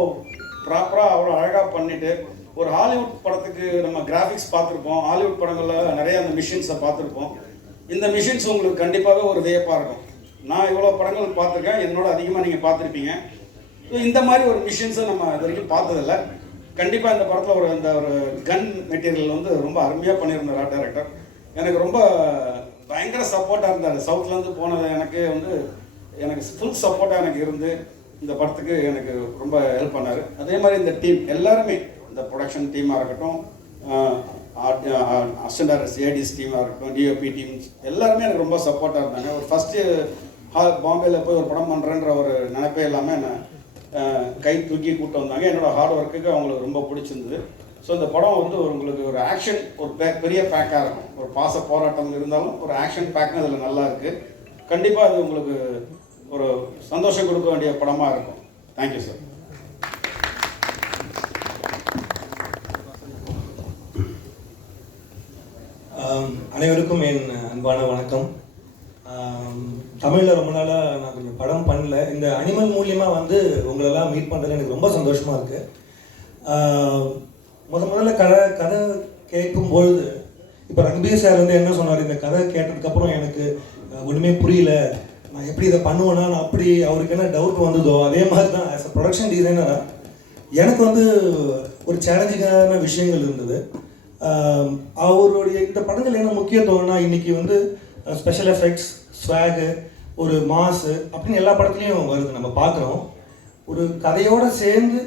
ப்ராப்பராக அவ்வளோ அழகாக பண்ணிவிட்டு ஒரு ஹாலிவுட் படத்துக்கு நம்ம கிராஃபிக்ஸ் பார்த்துருப்போம், ஹாலிவுட் படங்களில் நிறைய அந்த மிஷின்ஸை பார்த்துருப்போம். இந்த மிஷின்ஸ் உங்களுக்கு கண்டிப்பாகவே ஒரு வியப்பாக இருக்கும். நான் இவ்வளோ படங்கள் பார்த்துருக்கேன், என்னோட அதிகமாக நீங்கள் பார்த்துருப்பீங்க. ஸோ இந்த மாதிரி ஒரு மிஷின்ஸை நம்ம இது வரைக்கும் பார்த்ததில்லை. கண்டிப்பாக இந்த படத்தில் இந்த ஒரு கன் மெட்டீரியல் வந்து ரொம்ப அருமையாக பண்ணியிருந்தார் ஆர்ட் டைரக்டர். எனக்கு ரொம்ப பயங்கர சப்போர்ட்டாக இருந்தார். சவுத்துலேருந்து போனது எனக்கு ஃபுல் சப்போர்ட்டாக எனக்கு இருந்து இந்த படத்துக்கு எனக்கு ரொம்ப ஹெல்ப் பண்ணார். அதே மாதிரி இந்த டீம் எல்லாருமே, இந்த ப்ரொடக்ஷன் டீமாக இருக்கட்டும், அசிஸ்டன்ட் ஏடிஸ் டீமாக இருக்கட்டும், டிஓபி டீம்ஸ் எல்லாருமே எனக்கு ரொம்ப சப்போர்ட்டாக இருந்தாங்க. ஒரு ஃபஸ்ட்டு பாம்பேயில் போய் ஒரு படம் பண்ணுறேன்ற ஒரு நினைப்பே இல்லாமல் என்னை கை தூக்கி கூப்பிட்டு வந்தாங்க. என்னோடய ஹார்ட் ஒர்க்குக்கு அவங்களுக்கு ரொம்ப பிடிச்சிருந்தது. ஸோ இந்த படம் வந்து உங்களுக்கு ஒரு ஆக்ஷன் ஒரு பெரிய பேக்காக இருக்கும். ஒரு பாச போராட்டம் இருந்தாலும் ஒரு ஆக்ஷன் பேக்னு அதில் நல்லா இருக்குது. கண்டிப்பாக அது உங்களுக்கு ஒரு சந்தோஷம் கொடுக்க வேண்டிய படமாக இருக்கும். Thank you sir. அனைவருக்கும் என் அன்பான வணக்கம். தமிழில் ரொம்ப நாளாக நான் கொஞ்சம் படம் பண்ணல. இந்த அனிமல் மூலியமாக வந்து உங்களெல்லாம் மீட் பண்ணுறது எனக்கு ரொம்ப சந்தோஷமாக இருக்குது. முதல்ல கதை கேட்கும்பொழுது இப்போ ரன்பீர் சார் வந்து என்ன சொன்னார், இந்த கதை கேட்டதுக்கப்புறம் எனக்கு ஒன்றுமே புரியல, நான் எப்படி இதை பண்ணுவேன்னா, நான் அப்படி அவருக்கு என்ன டவுட் வந்ததோ அதே மாதிரி தான் ஆஸ் அ ப்ரொடக்ஷன் டிசைனராக எனக்கு வந்து ஒரு சேலஞ்சிங்கான விஷயங்கள் இருந்தது. அவருடைய இந்த படங்கள் என்ன முக்கியத்துவம்னா, இன்றைக்கி வந்து ஸ்பெஷல் எஃபெக்ட்ஸ், ஸ்வாகு, ஒரு மாஸு அப்படின்னு எல்லா படத்துலையும் வருது, நம்ம பார்க்குறோம். ஒரு கதையோடு சேர்ந்து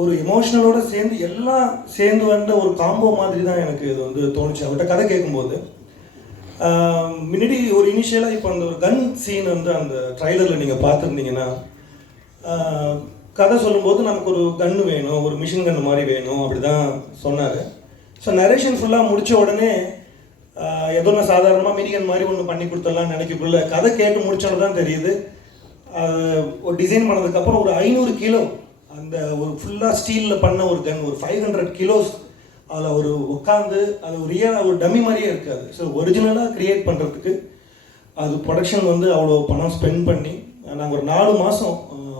ஒரு எமோஷனலோடு சேர்ந்து எல்லாம் சேர்ந்து வந்த ஒரு காம்போ மாதிரி தான் எனக்கு இது வந்து தோணுச்சு அவர்கிட்ட கதை கேட்கும்போது. முன்னாடி ஒரு இனிஷியலாக இப்போ அந்த ஒரு கன் சீன் வந்து அந்த ட்ரைலரில் நீங்கள் பார்த்துருந்தீங்கன்னா கதை சொல்லும்போது நமக்கு ஒரு கன்று வேணும், ஒரு மிஷின் கன்று மாதிரி வேணும் அப்படி தான் சொன்னார். ஸோ நரேஷன் ஃபுல்லாக முடித்த உடனே ஏதோ நான் சாதாரணமாக மினிகன் மாதிரி ஒன்று பண்ணி கொடுத்துடலாம்னு நினைக்கக்குள்ள கதை கேட்டு முடிச்சோன்னு தான் தெரியுது ஒரு டிசைன் பண்ணதுக்கப்புறம் ஒரு 500 கிலோ அந்த ஒரு ஃபுல்லாக ஸ்டீலில் பண்ண ஒரு கன், ஒரு 500 கிலோஸ் அதில் ஒரு உட்காந்து அது ஒரு ரியலாக ஒரு டம்மி மாதிரியே இருக்காது. ஸோ ஒரிஜினலாக க்ரியேட் பண்ணுறதுக்கு அது ப்ரொடக்ஷன் வந்து அவ்வளோ பணம் ஸ்பெண்ட் பண்ணி நாங்கள் ஒரு 4 மாதம்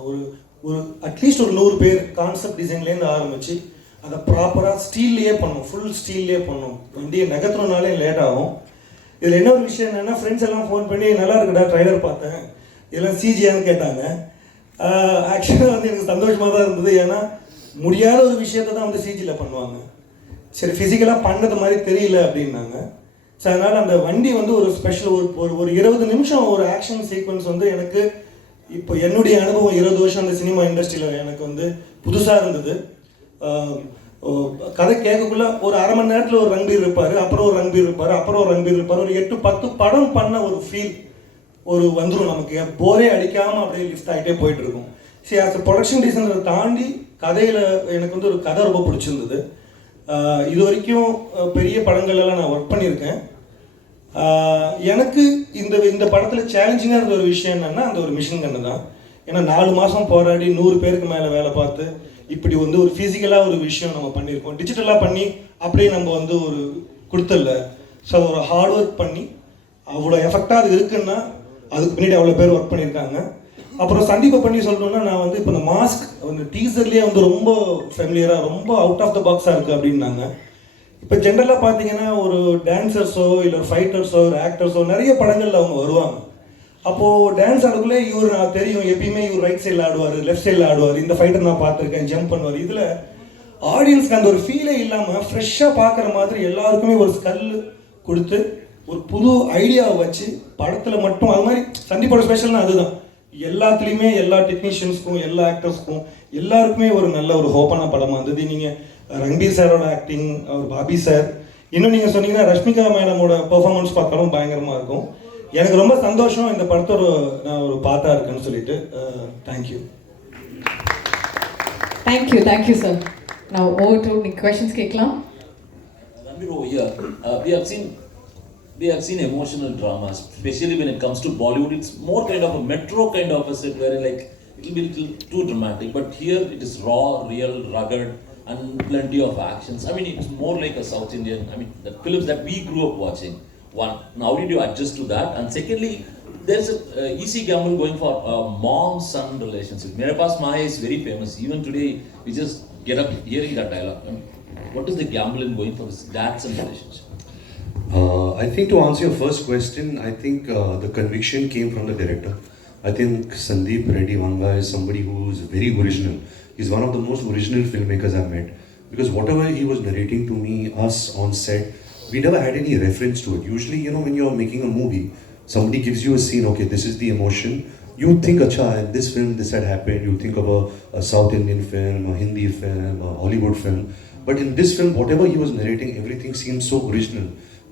ஒரு ஒரு அட்லீஸ்ட் ஒரு 100 பேர் கான்செப்ட் டிசைன்லேருந்து ஆரம்பித்து அதை ப்ராப்பராக ஸ்டீல்லையே பண்ணோம், ஃபுல் ஸ்டீல்லையே பண்ணோம். வண்டியை நகர்த்தணுனாலே லேட் ஆகும். இதில் என்ன ஒரு விஷயம் என்னென்னா ஃப்ரெண்ட்ஸ் எல்லாம் ஃபோன் பண்ணி நல்லா இருக்குடா ட்ரைலர் பார்த்தேன், இதெல்லாம் சிஜியான்னு கேட்டாங்க. ஆக்சுவலாக வந்து எனக்கு சந்தோஷமாக தான் இருந்தது. ஏன்னா முடியாத ஒரு விஷயத்தை தான் வந்து சிஜியில் பண்ணுவாங்க. சரி ஃபிசிக்கலாக பண்ணது மாதிரி தெரியல அப்படின்னாங்க. ஸோ அதனால் அந்த வண்டி வந்து ஒரு ஸ்பெஷல் ஒரு 20 நிமிஷம் ஒரு ஆக்ஷன் சீக்வன்ஸ் வந்து எனக்கு இப்போ என்னுடைய அனுபவம் 20 வருஷம் அந்த சினிமா இண்டஸ்ட்ரியில் எனக்கு வந்து புதுசாக இருந்தது. கதை கேட்கக்குள்ள ஒரு அரை மணி நேரத்தில் ஒரு ரன்பீர் இருப்பார், அப்புறம் ஒரு ரன்பீர் இருப்பார், அப்புறம் ஒரு ரன்பீர் இருப்பார். ஒரு 8-10 படம் பண்ண ஒரு ஃபீல் ஒரு வந்துடும் நமக்கு. போரே அடிக்காமல் அப்படியே லிஃப்ட் ஆகிட்டே போயிட்டு இருக்கும். சரி அது ப்ரொடக்ஷன் டிசைனரை தாண்டி கதையில் எனக்கு வந்து ஒரு கதை ரொம்ப பிடிச்சிருந்தது. இது வரைக்கும் பெரிய படங்கள்லாம் நான் ஒர்க் பண்ணியிருக்கேன். எனக்கு இந்த படத்தில் சேலஞ்சிங்காக இருந்த ஒரு விஷயம் என்னென்னா அந்த ஒரு மிஷின் கன்று தான். ஏன்னா 4 மாதம் போராடி 100 பேருக்கு மேலே வேலை பார்த்து இப்படி வந்து ஒரு ஃபிசிக்கலாக ஒரு விஷயம் நம்ம பண்ணியிருக்கோம். டிஜிட்டலாக பண்ணி அப்படியே நம்ம வந்து ஒரு கொடுத்தல. ஸோ அது ஒரு ஹார்ட் ஒர்க் பண்ணி அவ்வளோ எஃபெக்டாக அது இருக்குன்னா அதுக்கு பின்னாடி அவ்வளோ பேர் ஒர்க் பண்ணியிருக்காங்க. அப்புறம் சந்தீப்பை பண்ணி சொல்லணுன்னா நான் வந்து இப்போ இந்த மாஸ்க் வந்து டீசர்லேயே வந்து ரொம்ப ஃபெமிலியராக ரொம்ப அவுட் ஆஃப் த பாக்ஸாக இருக்குது அப்படின்னாங்க. இப்போ ஜென்ரலாக பார்த்தீங்கன்னா ஒரு டான்ஸர்ஸோ இல்லை ஒரு ஃபைட்டர்ஸோ ஒரு ஆக்டர்ஸோ நிறைய படங்களில் அவங்க வருவாங்க. அப்போது டான்ஸ் ஆடுக்குள்ளே இவர் நான் தெரியும் எப்பயுமே இவர் ரைட் சைடில் ஆடுவார், லெஃப்ட் சைடில் ஆடுவார், இந்த ஃபைட்டர் நான் பார்த்துருக்கேன் ஜம்ப் பண்ணுவார். இதில் ஆடியன்ஸ்க்கு அந்த ஒரு ஃபீலே இல்லாமல் ஃப்ரெஷ்ஷாக பார்க்குற மாதிரி எல்லாருக்குமே ஒரு ஸ்கல் கொடுத்து ஒரு புது ஐடியாவை வச்சு படத்தில் மட்டும் அது மாதிரி சந்தீப்போட ஸ்பெஷல்னா அதுதான். எல்லாத்துலேயுமே எல்லா டெக்னீஷியன்ஸ்க்கும் எல்லா ஆக்டர்ஸ்க்கும் எல்லாருக்குமே ஒரு நல்ல ஒரு ஹோப்பான படமாக இருந்தது. நீங்கள் ரன்பீர் சாரோட ஆக்டிங், அவர் பாபி சார், இன்னும் நீங்கள் சொன்னீங்கன்னா ரஷ்மிகா மேடமோட பெர்ஃபார்மன்ஸ் பார்த்தாலும் பயங்கரமாக இருக்கும். எனக்கு ரொம்ப சந்தோஷம் இந்த படத்தோட நான் ஒரு பாட்டாக இருக்குன்னு சொல்லிட்டு. Thank you thank you sir. நான் ஓவர் டு questions கேட்கலாம். Ranbir over here, we have seen emotional dramas, especially when it comes to Bollywood. It's more kind of a metro kind of a set where like it will be a little too dramatic, but here it is raw, real, rugged, and plenty of actions. I mean, it's more like a South Indian, the films that we grew up watching. One, how did you adjust to that? And secondly, there's a easy gamble going for a mom-son relationship. Mere Paas Mahe is very famous. Even today, we just get up hearing that dialogue. What is the gamble in going for this dad-son relationship? I think to answer your first question, I think the conviction came from the director. I think Sandeep Reddy Vanga is somebody who is very original. He's one of the most original filmmakers I've met. Because whatever he was narrating to me, us on set, we never had any reference to it. Usually, when you're making a movie, somebody gives you a scene, okay, this is the emotion. You think, acha, in this film, this had happened. You think of a South Indian film, a Hindi film, a Hollywood film. But in this film, whatever he was narrating, everything seemed so original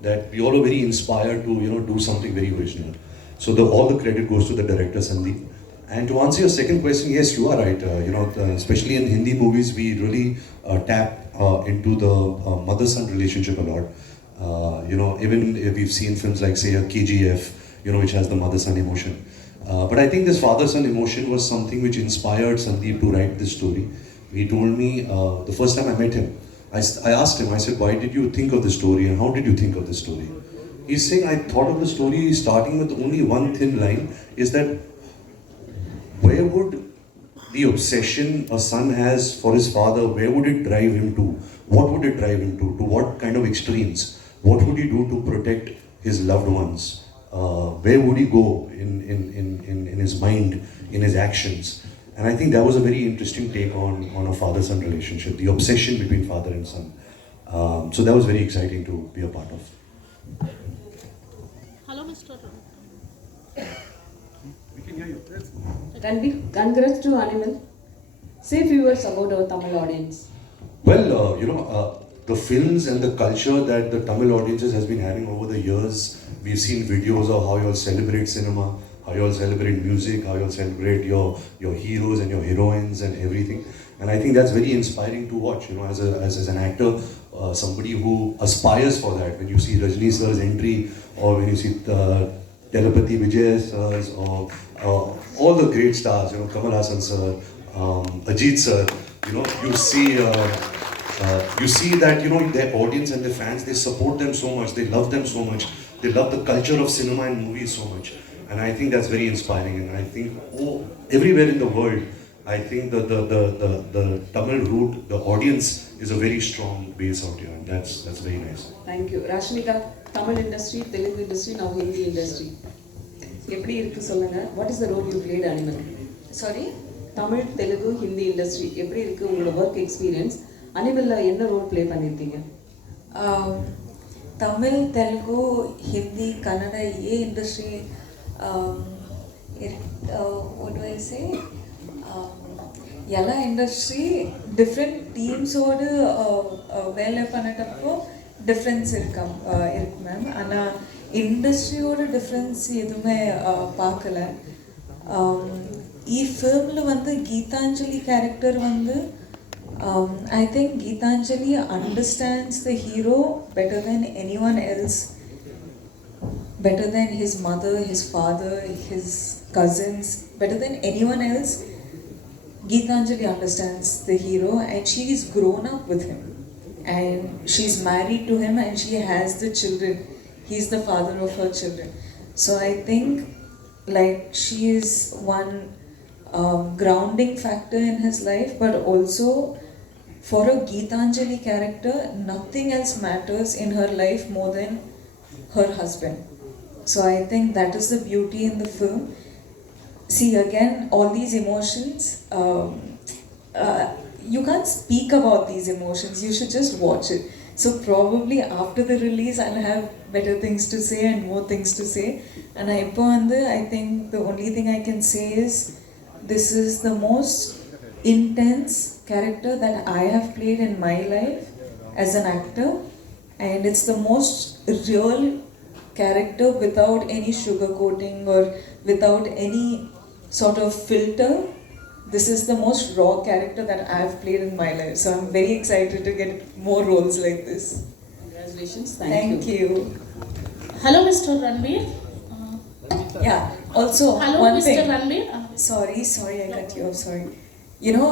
that we all were very inspired to, do something very original. So all the credit goes to the director, Sandeep. And to answer your second question, yes, you are right. Especially in Hindi movies, we really tap into the mother-son relationship a lot. Even if we've seen films like, say, a KGF, which has the mother-son emotion. But I think this father-son emotion was something which inspired Sandeep to write this story. He told me the first time I met him, I asked him, I said, why did you think of this story and how did you think of this story? He's saying, I thought of the story starting with only one thin line, is that where would the obsession a son has for his father, where would it drive him to? What would it drive him to? To what kind of extremes? What would he do to protect his loved ones? Where would he go in his mind, in his actions? And I think that was a very interesting take on a father-son relationship, the obsession between father and son. So that was very exciting to be a part of. Hello, Mr. We can hear you. Ranbir, congrats to Animal. Say few words about our Tamil audience. Well, the films and the culture that the Tamil audiences has been having over the years. We've seen videos of how you all celebrate cinema, how you all celebrate music, how you all celebrate your heroes and your heroines and everything. And I think that's very inspiring to watch, you know, as an actor, somebody who aspires for that. When you see Rajni sir's entry, or when you see Telepathy Vijay sirs, or all the great stars, you know, Kamal Hassan sir, Ajit sir, you know, you see that, you know, their audience and their fans, they support them so much, they love them so much, they love the culture of cinema and movies so much. And I think that's very inspiring. And I think everywhere in the world, I think the Tamil root, the audience is a very strong base out here. And that's very nice. Thank you. Rashmika, Tamil industry, Telugu industry, now Hindi industry. எப்படி இருக்கு சொல்லுங்க? What is the role you played, Animal? Sorry? Tamil, Telugu, Hindi industry. எப்படி இருக்கு உங்களோட work experience? Animalல என்ன role play பண்ணிருக்கீங்க? Tamil, Telugu, Hindi, Kannada, ये industry, what do I say? எல்லா இண்டஸ்ட்ரி டிஃப்ரெண்ட் டீம்ஸோடு வேலை பண்ணிட்டப்போ டிஃப்ரென்ஸ் இருக்கு மேம். ஆனால் இண்டஸ்ட்ரியோட டிஃப்ரென்ஸ் எதுவுமே பார்க்கல. ఈ ఫిల్మ్లో வந்து గీతాంజలి క్యారెక్టర్ வந்து I think Geetanjali understands the hero better than anyone else, better than his mother, his father, his cousins, better than anyone else. Geetanjali understands the hero and she's grown up with him and she's married to him and she has the children. He's the father of her children. So I think like she is one grounding factor in his life, but also for a Geetanjali character, nothing else matters in her life more than her husband. So I think that is the beauty in the film. See, again, all these emotions, you can't speak about these emotions, you should just watch it. So probably after the release, I'll have better things to say and more things to say. And I think the only thing I can say is, this is the most intense character that I have played in my life as an actor. And it's the most real character without any sugarcoating or without any sort of filter. This is the most raw character that I've played in my life. So I'm very excited to get more roles like this. Congratulations. Thank you. Hello, Mr. Ranbeer. Yeah, also Hello, one Mr. thing. Ranbeer. Sorry, I cut you off, sorry. You know,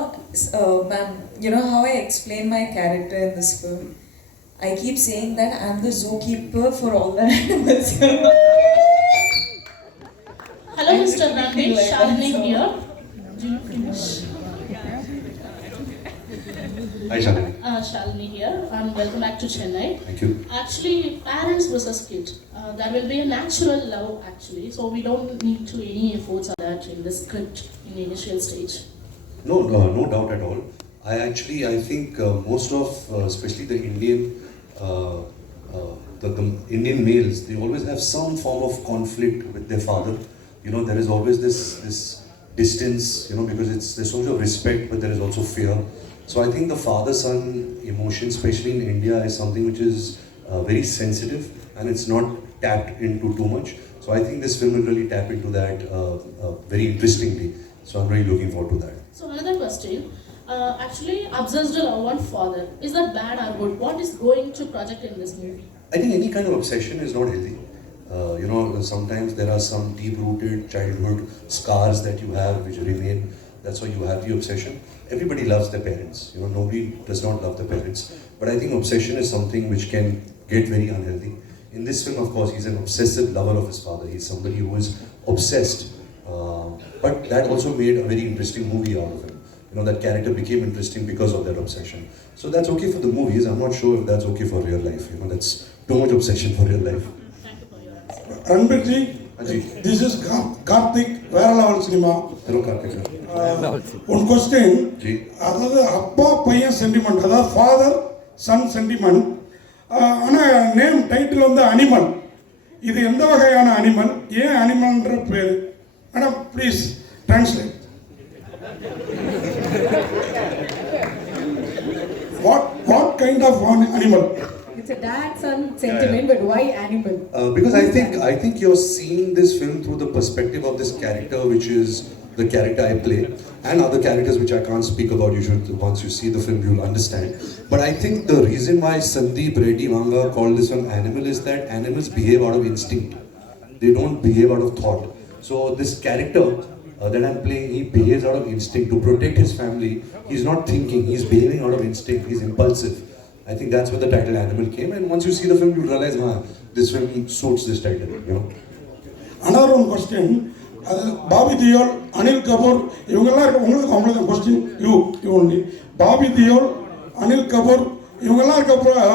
ma'am, you know how I explain my character in this film? I keep saying that I'm the zookeeper for all the animals. Hello, Mr. Ranbeer. Shalini here. Do you finish? Hi, Shalini. Shalini here, and welcome back to Chennai. Thank you. Actually, parents versus kid. There will be a natural love, actually, so we don't need to any efforts on that in the script in the initial stage. No doubt at all. I think most of, especially the Indian, the Indian males, they always have some form of conflict with their father. You know, there is always this distance, you know, because there's so much of respect, but there is also fear. So I think the father-son emotion, especially in India, is something which is very sensitive and it's not tapped into too much. So I think this film will really tap into that very interestingly. So I'm really looking forward to that. So another question. Actually, obsessed love on father. Is that bad or good? What is going to project in this movie? I think any kind of obsession is not healthy. You know, sometimes there are some deep-rooted childhood scars that you have which remain. That's why you have the obsession. Everybody loves their parents. You know, nobody does not love their parents. But I think obsession is something which can get very unhealthy. In this film, of course, he's an obsessive lover of his father. He's somebody who is obsessed. But that also made a very interesting movie out of him. You know, that character became interesting because of that obsession. So that's okay for the movies. I'm not sure if that's okay for real life. You know, that's too much obsession for real life. Ranbir ji, this is Karthik, Vera Level Cinema. Hello, Karthik. One question. அதாவது அப்பா பையன் சென்டிமெண்ட், அதாவது father son sentiment. ஆனால் name title வந்து அனிமல். இது எந்த வகையான அனிமல், ஏன் அனிமல்ன்ற பேர்? Madam please translate. What kind kind of animal? It's a dad-son sentiment, but why animal? Because I think you're seeing this film through the perspective of this character, which is the character I play, and other characters which I can't speak about. You should, once you see the film, you'll understand. But I think the reason why Sandeep Reddy Vanga called this one animal is that animals behave out of instinct. They don't behave out of thought. So this character that I'm playing, he behaves out of instinct to protect his family. He's not thinking, he's behaving out of instinct, he's impulsive. I think that's where the title Animal came, and once you see the film, you realize, this film suits this title, you know. Another one question, Bobby Theyol, Anil Kapoor, உங்களுக்கு question, you only. Bobby Theyol, Anil Kapoor, இவங்கெல்லாம்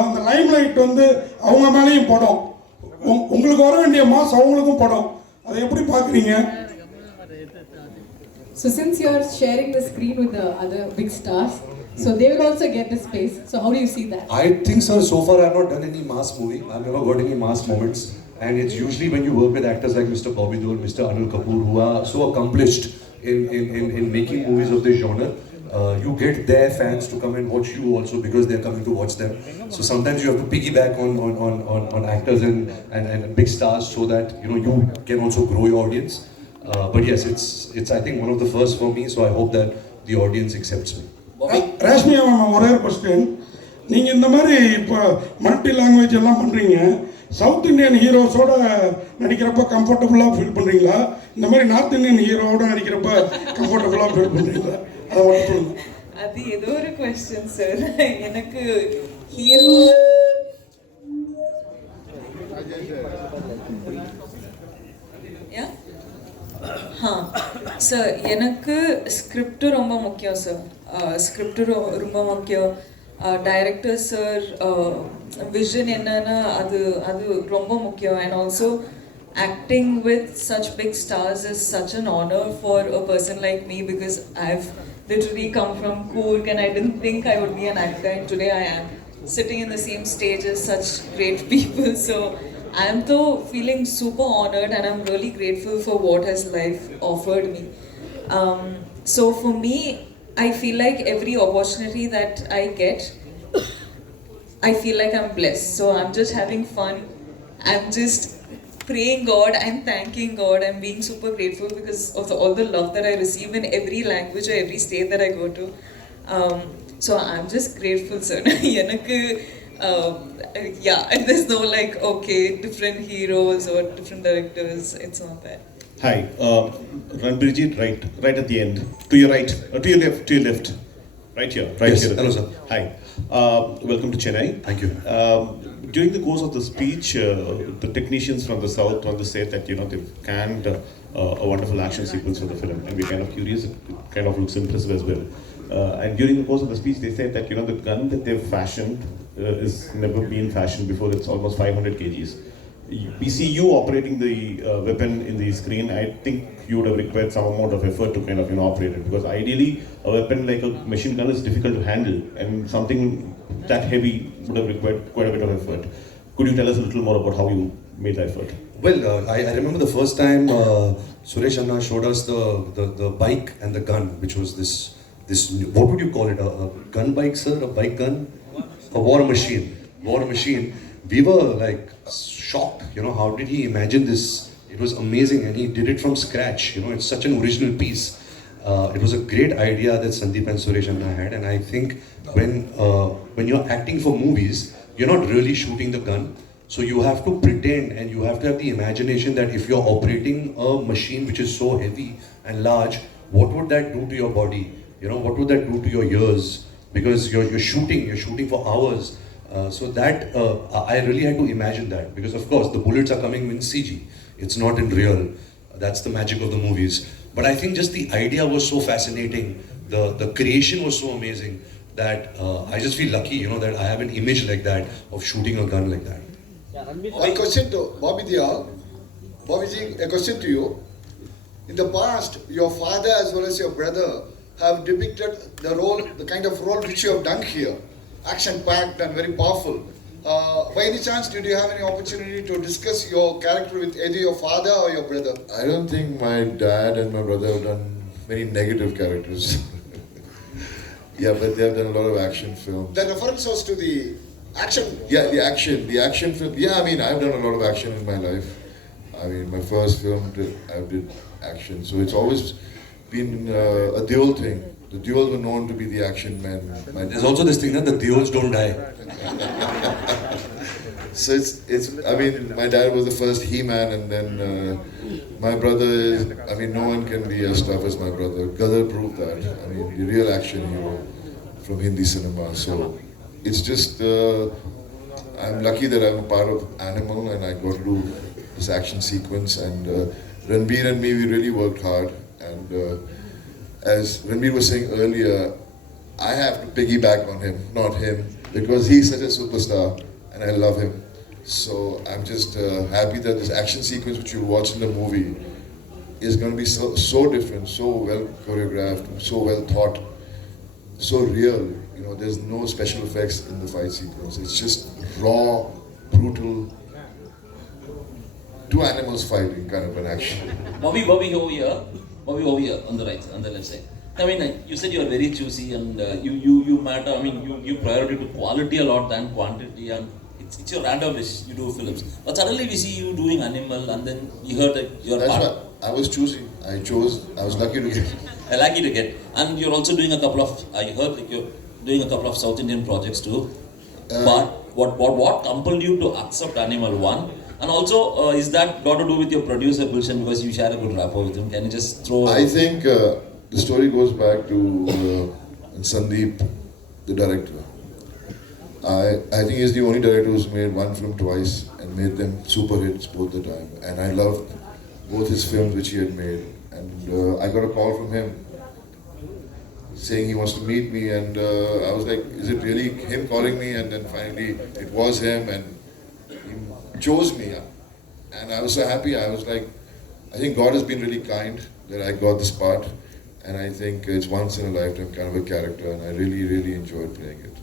அந்த லைம்லைட் வந்து அவங்க மேலேயும் படம், உங்களுக்கு வர வேண்டிய மாஸ் அவங்களுக்கும் படம், அதை எப்படி பார்க்குறீங்க? So since you're sharing the screen with the other big stars, so they will also get the space. So how do you see that? I think, sir, so far I've not done any mass movie. I've never got any mass moments. And it's usually when you work with actors like Mr. Bobby Deol, Mr. Anil Kapoor, who are so accomplished in making movies of this genre, you get their fans to come and watch you also because they're coming to watch them. So sometimes you have to piggyback on actors and big stars so that you can also grow your audience. But yes, it's I think one of the first for me, so I hope that the audience accepts me. Rashmika, ஒரே question. நீங்க இந்த மாதிரி இப்போ multi language எல்லாம் பண்றீங்க, south Indian ஹீரோஸோட நடிக்கிறப்ப கம்ஃபர்டபுளா ஃபீல் பண்றீங்களா? இந்த மாதிரி நார்த் இந்தியன் ஹீரோவோட நடிக்கிறப்ப கம்ஃபர்டபுளா ஃபீல் பண்றீங்களா? அதை மட்டும் சொல்லுங்க. அது ஏதோ ஒரு question சார். எனக்கு ஹீரோ சார், எனக்கு ஸ்கிரிப்ட் ரொம்ப முக்கியம் சார். ஸ்கிரிப்ட் ரொம்ப முக்கியம். டைரக்டர் சார் விஷன் என்னன்னா அது ரொம்ப முக்கியம். And also acting with such big stars is such an honor for a person like me because I've literally come from Coorg and I didn't think I would be an actor, and today I am sitting in the same stage as such great people. So I am though feeling super honored and I'm really grateful for what has life offered me. So for me, I feel like every opportunity that I get, I feel like I'm blessed. So I'm just having fun. I'm just praying God, I'm thanking God, I'm being super grateful because of all the love that I receive in every language or every state that I go to. So I'm just grateful, sir. Yeah, there's no like, okay, different heroes or different directors, it's not that. Hi, Ranbeerji, right at the end. To your right, to your left. Right here, yes. Here. Hello, sir. Hi, welcome to Chennai. Thank you. During the course of the speech, the technicians from the south want to say that they've canned a wonderful action sequence for the film, and we're kind of curious. It kind of looks impressive as well. And during the course of the speech, they said that the gun that they've fashioned is never been fashioned before. It's almost 500 kgs. We see you operating the weapon in the screen. I think you would have required some amount of effort to kind of operate it, because ideally a weapon like a machine gun is difficult to handle, and something that heavy would have required quite a bit of effort. Could you tell us a little more about how you made that effort? Well, I remember the first time Suresh Anna showed us the bike and the gun, which was this what would you call it? A gun bike, sir? A bike gun? A war machine. We were like shocked. How did he imagine this? It was amazing, and he did it from scratch. It's such an original piece. It was a great idea that Sandeep and Suresh Anna had, and I think when you're acting for movies, you're not really shooting the gun. So you have to pretend, and you have to have the imagination that if you're operating a machine which is so heavy and large, what would that do to your body? What would that do to your ears? Because you're shooting for hours. So that I really had to imagine that, because of course the bullets are coming in CG. It's not in real. That's the magic of the movies. But I think just the idea was so fascinating. The creation was so amazing that I just feel lucky, that I have an image like that of shooting a gun like that. One question to Bobby Deol. Bobby ji, a question to you. In the past, your father as well as your brother have depicted the kind of role which you have done here. Action-packed and very powerful. By any chance, did you have any opportunity to discuss your character with either your father or your brother? I don't think my dad and my brother have done many negative characters. Yeah, but they have done a lot of action films. The reference was to the action. Yeah, the action film. Yeah, I mean, I've done a lot of action in my life. I mean, my first film, I did action. So it's always been a Theyol thing. The Theyol were known to be the action men. There's also this thing that the Theyols don't die. So I mean, my dad was the first He-Man, and then my brother is, I mean, no one can be as tough as my brother. Gadar proved that. I mean, the real action hero from Hindi cinema. So it's just, I'm lucky that I'm a part of Animal and I got to do this action sequence. And Ranbir and me, we really worked hard. And as Ranbir was saying earlier, I have to piggyback on him, not him, because he's such a superstar and I love him. So I'm just happy that this action sequence which you'll watch in the movie is going to be so different, so well choreographed, so well thought, so real. You know, there's no special effects in the fight sequence. It's just raw, brutal, two animals fighting kind of an action. Bobby over here on the right, on the left side. I mean, you said you are very choosy and you matter. I mean, you priority to quality a lot than quantity, and it's your random wish. You do films, but suddenly we see you doing Animal, and then you heard that you're. That's why I was choosing. I was lucky to get. Lucky to get, and you're also doing a couple of. I heard like you're doing a couple of South Indian projects too. But what compelled you to accept Animal 1? And also, is that got to do with your producer Gulshan, because you share a good rapport with him? Can you just throw? I think the story goes back to Sandeep, the director. I think he's the only director who's made one film twice and made them super hits both the time. And I loved both his films which he had made. And I got a call from him saying he wants to meet me, and I was like, is it really him calling me? And then finally it was him, and he chose me. And I was so happy. I was like, I think God has been really kind that I got this part. And I think it's once in a lifetime kind of a character, and I really, really enjoyed playing it.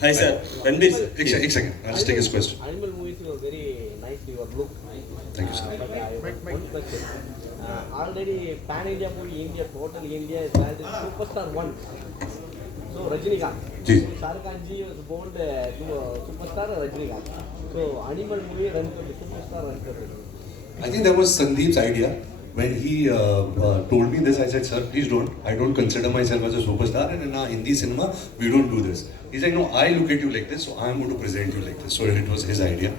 Hi sir, Ranbir sir. One second, I'll just take his question. Animal movies were very nice, your look. Thank you, sir. But one question. Already Pan India movie, India, total India is called Superstar 1. So Rashmika. Shah Rukh Khan ji was born to Superstar Rashmika. So Animal movie run to Superstar run to. I think that was Sandeep's idea. When he told me this, I said, sir, please don't. I don't consider myself as a superstar, and in our Hindi cinema, we don't do this. He's like, no, I look at you like this, so I'm going to present you like this. So it was his idea.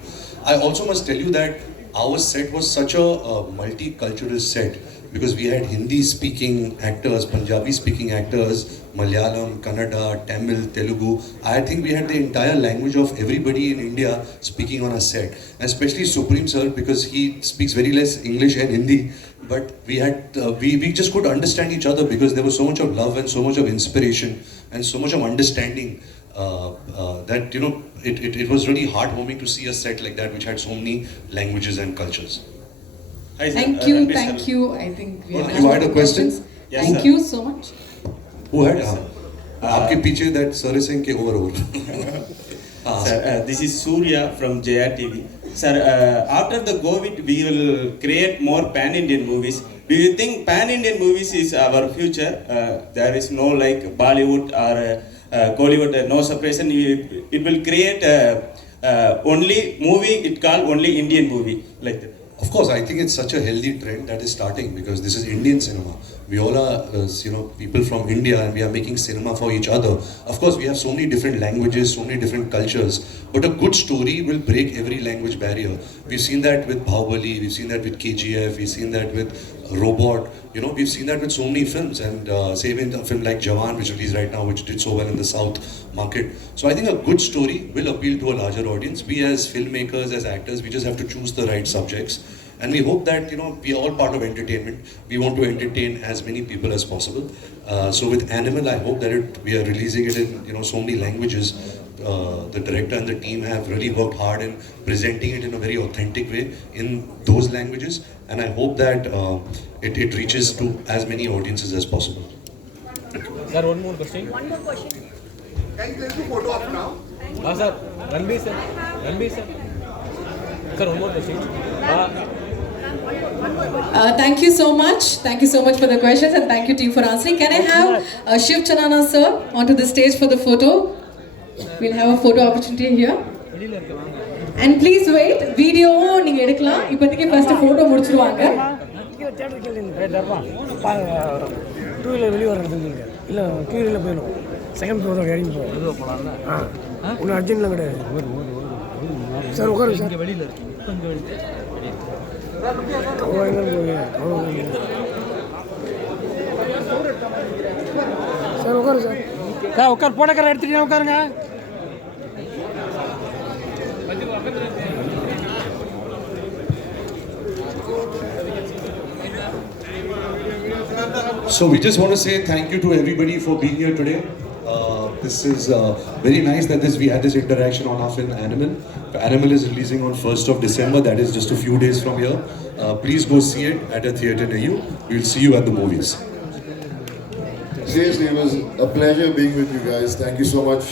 I also must tell you that our set was such a multicultural set, because we had Hindi-speaking actors, Punjabi-speaking actors, Malayalam, Kannada, Tamil, Telugu. I think we had the entire language of everybody in India speaking on our set. And especially Supreme sir, because he speaks very less English and Hindi. But we had, we just could understand each other, because there was so much of love and so much of inspiration and so much of understanding that, you know, it was really heartwarming to see a set like that which had so many languages and cultures. Thank you. I think we have You had a question? Yes, Thank sir. you so much. Who had? आपके पीछे that sir is saying over. Sir, this is Surya from JR TV. Sir, after the COVID, we will create more pan-Indian movies. Do you think pan-Indian movies is our future? There is no like Bollywood or Kollywood, no separation. It will create only movie, it called only Indian movie, like that. Of course, I think it's such a healthy trend that is starting, because this is Indian cinema. We all are, people from India, and we are making cinema for each other. Of course, we have so many different languages, so many different cultures, but a good story will break every language barrier. We've seen that with Bahubali, we've seen that with KGF, we've seen that with Robot. You know, we've seen that with so many films, and same in a film like Jawan, which released right now, which did so well in the South market. So I think a good story will appeal to a larger audience. We as filmmakers, as actors, we just have to choose the right subjects. And we hope that, you know, we are all part of entertainment. We want to entertain as many people as possible. So with Animal, I hope that we are releasing it in, you know, so many languages. The director and the team have really worked hard in presenting it in a very authentic way in those languages. And I hope that it reaches to as many audiences as possible. Sir, one more question. One more question. Can you take a photo of now? Sir, Ranbir sir. Sir, one more question. Thank you so much. Thank you so much for the questions and thank you team for answering. Can I have Shiv Chanana sir onto the stage for the photo? We'll have a photo opportunity here. And please wait. Video நீங்க எடுக்கலாம். இப்போதைக்கு first photo முடிச்சிடுவாங்க. Two wheeler வெளியே வரதுங்க இல்லை டூ வீலரில் போயிடும் செகண்ட் ஃப்ளோரோட இறங்கி போகும் ஒன்றும் அர்ஜென்ட்லாம் கிடையாது சார் உட்காரு சார் வெளியில் இருக்கு சார் உட்காரு சார் சார் உட்கார் போட்டக்கார எடுத்துட்டீங்க உட்காருங்க So we just want to say thank you to everybody for being here today. This is very nice that we had this interaction on our film Animal. Animal is releasing on 1st of December, that is just a few days from here. Please go see it at a theatre near you. We'll see you at the movies. Seriously, it was a pleasure being with you guys. Thank you so much.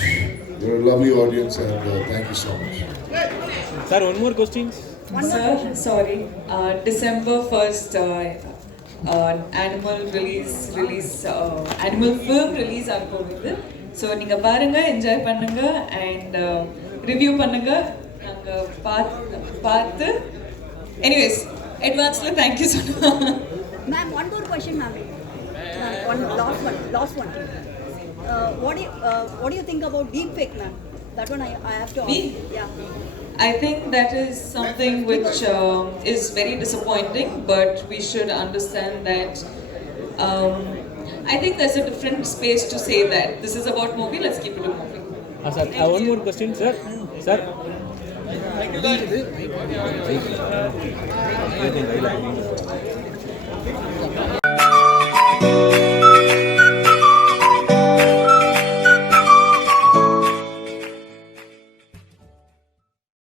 You're a lovely audience and thank you so much. Sir, one more question. Sir, sorry. December 1st, animal film release ஆகப்போகுது. So நீங்க பாருங்க, enjoy பண்ணுங்க and review பண்ணுங்க. நாங்க பார்த்து anyways, advancedly thank you so much. Ma'am, one more question, ma'am. One last one. What do you think about deepfake, ma'am? That one I have to ask. Yeah. I think that is something which is very disappointing, but we should understand that I think there's a different space to say that. This is about movie, let's keep it a movie. Sir, one more question, sir. Sir.